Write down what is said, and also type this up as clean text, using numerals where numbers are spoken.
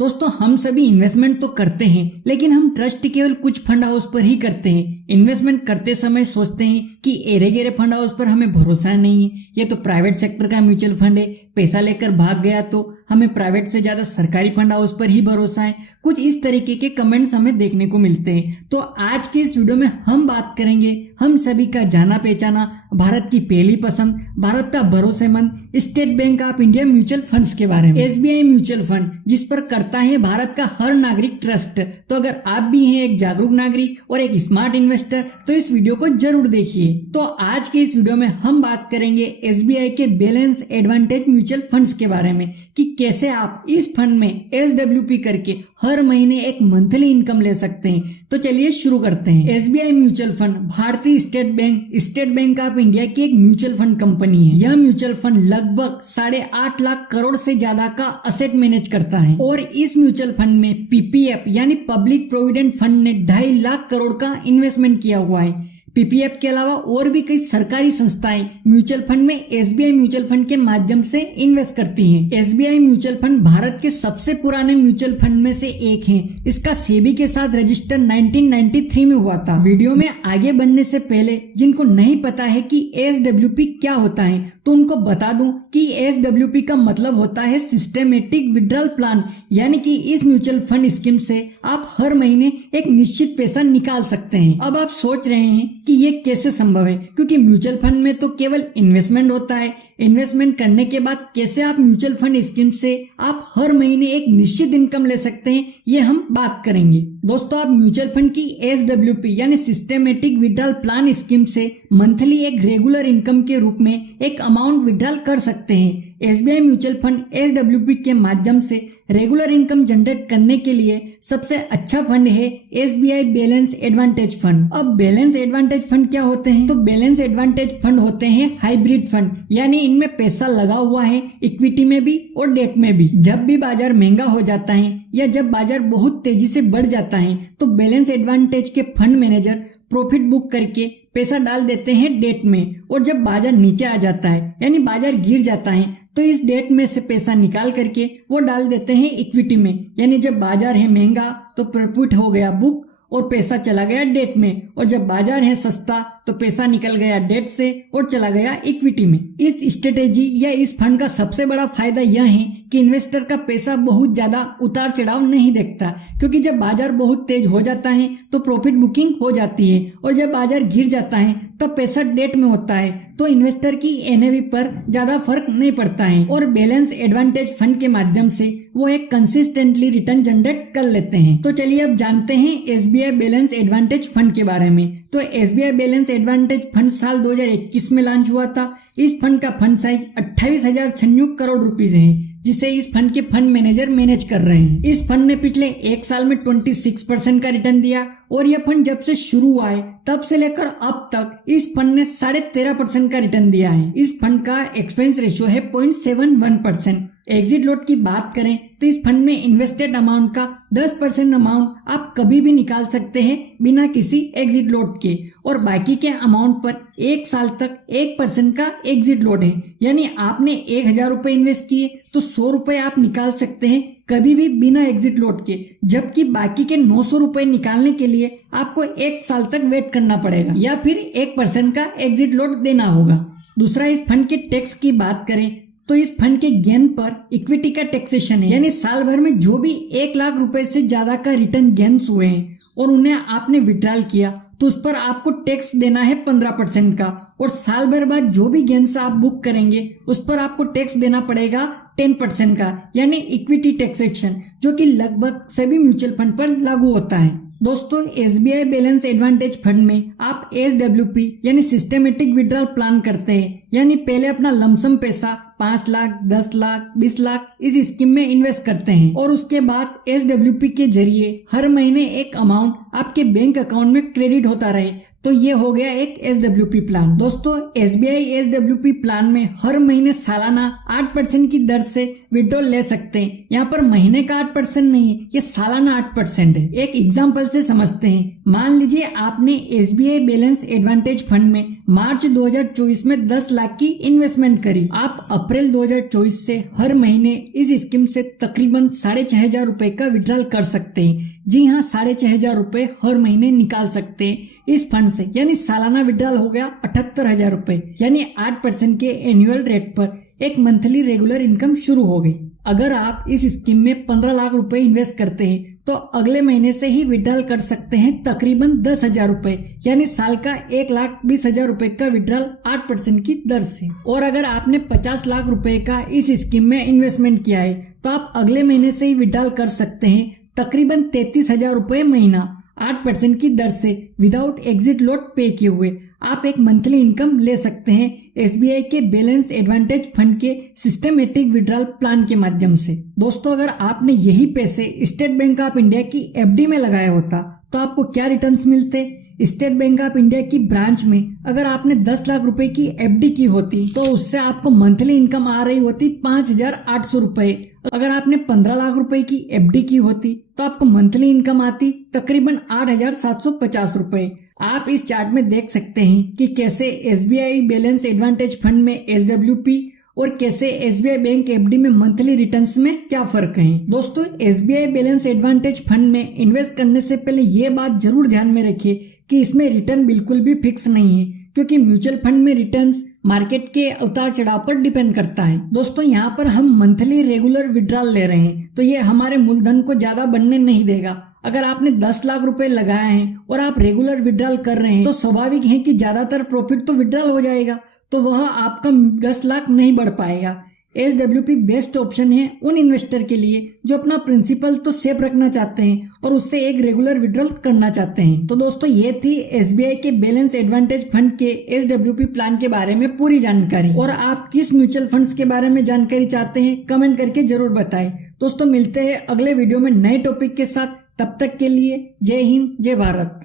दोस्तों हम सभी इन्वेस्टमेंट तो करते हैं, लेकिन हम ट्रस्ट केवल कुछ फंड हाउस पर ही करते हैं। इन्वेस्टमेंट करते समय सोचते हैं कि एरे गेरे फंड हाउस पर हमें भरोसा नहीं है, ये तो प्राइवेट सेक्टर का म्यूचुअल फंड है, पैसा लेकर भाग गया तो हमें प्राइवेट से ज्यादा सरकारी फंड हाउस पर ही भरोसा है। कुछ इस तरीके के कमेंट्स हमें देखने को मिलते हैं। तो आज के इस वीडियो में हम बात करेंगे हम सभी का जाना पहचाना, भारत की पहली पसंद, भारत का भरोसेमंद state bank of India mutual funds के बारे में। एसबीआई म्यूचुअल फंड जिस पर करता है भारत का हर नागरिक ट्रस्ट। तो अगर आप भी हैं एक जागरूक नागरिक और एक स्मार्ट इन्वेस्टर तो इस वीडियो को जरूर देखिए। तो आज के इस वीडियो में हम बात करेंगे एसबीआई के बैलेंस एडवांटेज म्यूचुअल फंड्स के बारे में कि कैसे आप इस फंड में एसडब्ल्यूपी करके हर महीने एक मंथली इनकम ले सकते हैं। तो चलिए शुरू करते हैं। एसबीआई म्यूचुअल फंड भारतीय स्टेट बैंक ऑफ इंडिया की एक म्यूचुअल फंड कंपनी है। यह म्यूचुअल फंड लगभग 8.5 लाख करोड़ से ज्यादा का असेट मैनेज करता है और इस म्यूचुअल फंड में पीपीएफ यानी पब्लिक प्रोविडेंट फंड ने 2.5 लाख करोड़ का इन्वेस्टमेंट किया हुआ है। पीपीएफ के अलावा और भी कई सरकारी संस्थाएं म्यूचुअल फंड में एसबीआई म्यूचुअल फंड के माध्यम से इन्वेस्ट करती हैं। एसबीआई म्यूचुअल फंड भारत के सबसे पुराने म्यूचुअल फंड में से एक है। इसका सेबी के साथ रजिस्टर 1993 में हुआ था। वीडियो में आगे बढ़ने से पहले जिनको नहीं पता है कि एसडब्ल्यूपी क्या होता है तो उनको बता दूं कि एसडब्ल्यूपी का मतलब होता है सिस्टेमेटिक विड्रॉल प्लान, यानी कि इस म्यूचुअल फंड स्कीम से आप हर महीने एक निश्चित पैसा निकाल सकते हैं। अब आप सोच रहे हैं कि ये कैसे संभव है, क्योंकि म्यूचुअल फंड में तो केवल इन्वेस्टमेंट होता है। इन्वेस्टमेंट करने के बाद कैसे आप म्यूचुअल फंड स्कीम से आप हर महीने एक निश्चित इनकम ले सकते हैं, ये हम बात करेंगे। दोस्तों आप म्यूचुअल फंड की एसडब्ल्यूपी यानी सिस्टेमेटिक विड्रॉल प्लान स्कीम से मंथली एक रेगुलर इनकम के रूप में एक अमाउंट विड्रॉल कर सकते हैं। एसबीआई म्यूचुअल फंड एसडब्ल्यूपी के माध्यम से रेगुलर इनकम जनरेट करने के लिए सबसे अच्छा फंड है एसबीआई बैलेंस एडवांटेज फंड। अब बैलेंस एडवांटेज फंड क्या होते हैं? तो बैलेंस एडवांटेज फंड होते हैं हाइब्रिड फंड, यानी इनमें पैसा लगा हुआ है इक्विटी में भी और डेट में भी। जब भी बाजार महंगा हो जाता है या जब बाजार बहुत तेजी से बढ़ जाता है तो बैलेंस एडवांटेज के फंड मैनेजर प्रॉफिट बुक करके पैसा डाल देते हैं डेट में, और जब बाजार नीचे आ जाता है यानी बाजार गिर जाता है तो इस डेट में से पैसा निकाल करके वो डाल देते हैं इक्विटी में, यानी जब बाजार है महंगा तो प्रॉफिट हो गया बुक और पैसा चला गया डेट में, और जब बाजार है सस्ता तो पैसा निकल गया डेट से और चला गया इक्विटी में। इस स्ट्रेटेजी या इस फंड का सबसे बड़ा फायदा यह है कि इन्वेस्टर का पैसा बहुत ज्यादा उतार चढ़ाव नहीं देखता, क्योंकि जब बाजार बहुत तेज हो जाता है तो प्रॉफिट बुकिंग हो जाती है और जब बाजार गिर जाता है तब पैसा डेट में होता है, तो इन्वेस्टर की एनएवी पर ज्यादा फर्क नहीं पड़ता है और बैलेंस एडवांटेज फंड के माध्यम से वो एक कंसिस्टेंटली रिटर्न जनरेट कर लेते हैं। तो चलिए अब जानते हैं एसबीआई बैलेंस एडवांटेज फंड के बारे में। तो एसबीआई बैलेंस एडवांटेज फंड साल 2021 में लॉन्च हुआ था। इस फंड का फंड साइज 28,096 करोड़ रुपीस है, जिसे इस फंड के फंड मैनेजर मैनेज कर रहे हैं। इस फंड ने पिछले एक साल में 26% का रिटर्न दिया और यह फंड जब से शुरू हुआ है तब से लेकर अब तक इस फंड ने 13.5% का रिटर्न दिया है। इस फंड का एक्सपेंस रेशियो है 0.71%। एग्जिट लॉट की बात करें तो इस फंड में इन्वेस्टेड अमाउंट का 10% अमाउंट आप कभी भी निकाल सकते हैं बिना किसी एग्जिट लॉट के, और बाकी के अमाउंट पर एक साल तक 1% का एग्जिट लॉट है, यानी आपने 1,000 रुपए इन्वेस्ट किए तो 100 रुपए आप निकाल सकते हैं कभी भी बिना एग्जिट लॉट के, जबकि बाकी के 900 रुपए निकालने के लिए आपको एक साल तक वेट करना पड़ेगा या फिर 1% का एग्जिट लॉट देना होगा। दूसरा, इस फंड के टैक्स की बात करें तो इस फंड के गेन पर इक्विटी का टैक्सेशन है, यानी साल भर में जो भी 1 लाख रुपए से ज्यादा का रिटर्न गेन्स हुए हैं और उन्हें आपने विड्रॉल किया तो उस पर आपको टैक्स देना है 15% का, और साल भर बाद जो भी गेन्स आप बुक करेंगे उस पर आपको टैक्स देना पड़ेगा 10% का, यानी इक्विटी टैक्सेशन, जो कि लगभग सभी म्यूचुअल फंड पर लागू होता है। दोस्तों एसबीआई बैलेंस एडवांटेज फंड में आप एसडब्ल्यूपी यानी सिस्टेमेटिक विड्रॉल प्लान करते हैं, यानी पहले अपना लमसम पैसा 5 लाख, 10 लाख, 20 लाख इस स्कीम में इन्वेस्ट करते हैं और उसके बाद एसडब्ल्यूपी के जरिए हर महीने एक अमाउंट आपके बैंक अकाउंट में क्रेडिट होता रहे, तो ये हो गया एक एसडब्ल्यूपी प्लान। दोस्तों एसबीआई एसडब्ल्यूपी प्लान में हर महीने सालाना 8% की दर से विड्रॉल ले सकते हैं। यहाँ पर महीने का 8% नहीं है, ये सालाना 8% है। एक एग्जांपल से समझते हैं। मान लीजिए आपने एसबीआई बैलेंस एडवांटेज फंड में मार्च 2024 में 10 लाख लाख की इन्वेस्टमेंट करी। आप अप्रैल 2024 से हर महीने इस स्कीम से तकरीबन 6,500 रुपए का विड्रॉल कर सकते हैं। जी हाँ, 6,500 रुपए हर महीने निकाल सकते हैं इस फंड से, यानी सालाना विड्रॉल हो गया 78,000 रुपए, यानी 8% के एनुअल रेट पर एक मंथली रेगुलर इनकम शुरू हो गई। अगर आप इस स्कीम में 15 लाख रुपए इन्वेस्ट करते हैं तो अगले महीने से ही विड्रॉल कर सकते हैं तकरीबन 10,000 रुपए, यानी साल का 1,20,000 रुपए का विड्रॉल 8% की दर से। और अगर आपने 50 लाख रुपए का इस स्कीम में इन्वेस्टमेंट किया है तो आप अगले महीने से ही विड्रॉल कर सकते हैं तकरीबन 33,000 रुपए महीना 8% की दर से, विदाउट एग्जिट लॉट पे किए हुए। आप एक मंथली इनकम ले सकते हैं SBI के बैलेंस एडवांटेज फंड के सिस्टमेटिक विड्रॉल प्लान के माध्यम से। दोस्तों, अगर आपने यही पैसे स्टेट बैंक ऑफ इंडिया की FD में लगाया होता तो आपको क्या रिटर्न्स मिलते? स्टेट बैंक ऑफ इंडिया की ब्रांच में अगर आपने 10 लाख रुपए की FD की होती तो उससे आपको मंथली इनकम आ रही होती 5,800 रुपए। अगर आपने 15 लाख रुपए की FD की होती तो आपको मंथली इनकम आती तकरीबन 8,750 रुपए। आप इस चार्ट में देख सकते हैं कि कैसे SBI बैलेंस एडवांटेज फंड में SWP और कैसे SBI बैंक FD में मंथली रिटर्न्स में क्या फर्क है। दोस्तों, SBI बैलेंस एडवांटेज फंड में इन्वेस्ट करने से पहले ये बात जरूर ध्यान में रखिए कि इसमें रिटर्न बिल्कुल भी फिक्स नहीं है, क्योंकि म्यूचुअल फंड में रिटर्न्स मार्केट के उतार चढ़ाव पर डिपेंड करता है। दोस्तों, यहाँ पर हम मंथली रेगुलर विड्रॉल ले रहे हैं तो ये हमारे मूलधन को ज्यादा बढ़ने नहीं देगा। अगर आपने 10 लाख रुपए लगाए हैं और आप रेगुलर विड्रॉल कर रहे हैं तो स्वाभाविक है कि ज्यादातर प्रॉफिट तो विड्रॉल हो जाएगा, तो वह आपका 10 लाख नहीं बढ़ पाएगा। SWP बेस्ट ऑप्शन है उन इन्वेस्टर के लिए जो अपना प्रिंसिपल तो सेफ रखना चाहते हैं और उससे एक रेगुलर विड्रॉल करना चाहते हैं। तो दोस्तों, ये थी SBI के बैलेंस एडवांटेज फंड के SWP प्लान के बारे में पूरी जानकारी। और आप किस म्यूचुअल फंड्स के बारे में जानकारी चाहते हैं कमेंट करके जरूर बताएं। दोस्तों, मिलते हैं अगले वीडियो में नए टॉपिक के साथ। तब तक के लिए जय हिंद, जय भारत।